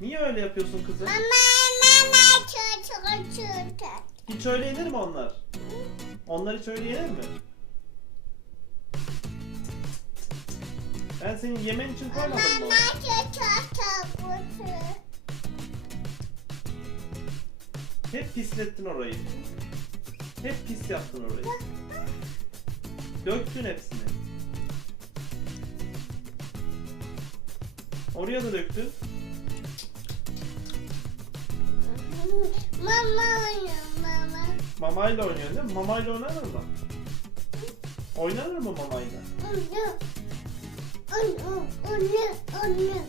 Niye öyle yapıyorsun kızım? Mama mama çocuk çocuk. Hiç öyle yenir mi onlar? Onlar hiç öyle yenir mi? Ben senin yemen için koymadım mı? Mama onu? çocuk çocuk. Hep pislettin orayı. Hep pis yaptın orayı. Döktün hepsini. Oraya da döktün. Mama oynuyor mama. Mamayla oynuyorsun değil mi? Mamayla oynanır mı? Oynanır mı mamayla? Oynuyor. Oynuyor. Oynuyor. Oynuyor.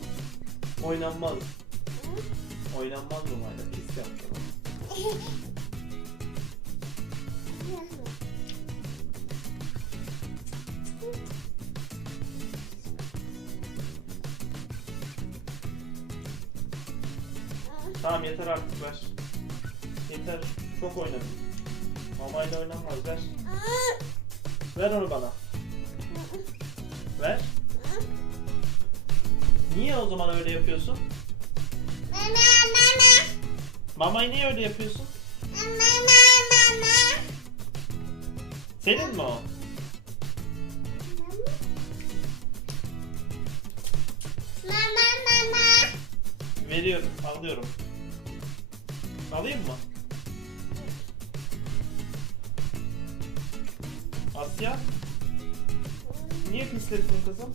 Oynanmaz. Oynanmaz mamayla. Pis yaptın. Tamam yeter artık ver. Yeter. Çok oynadın. Mamayla oynanmaz ver. Ver onu bana. Ver. Niye o zaman öyle yapıyorsun? Mama mama. Mamayı niye öyle yapıyorsun? Mama mama. Senin mi o? Mama mama. Veriyorum, alıyorum. Alayım mı? Asya, niye pislettin kızım?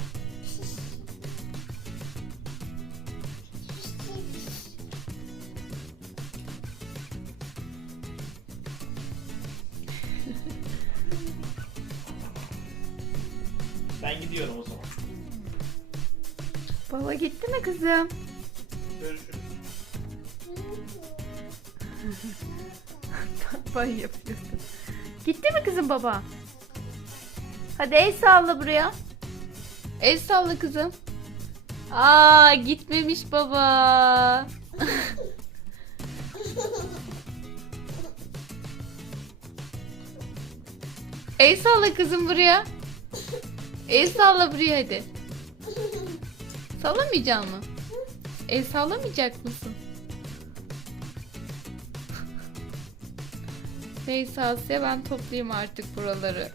Ben gidiyorum o zaman. Baba gitti mi kızım? Görüşürüz. Bay yapıyorsun. Gitti mi kızım baba? Hadi el salla buraya. El salla kızım. Aa gitmemiş baba. el salla kızım buraya. El salla buraya hadi. Sallamayacak mı? El sallamayacak mısın? Neyse Asya ben toplayayım artık buraları.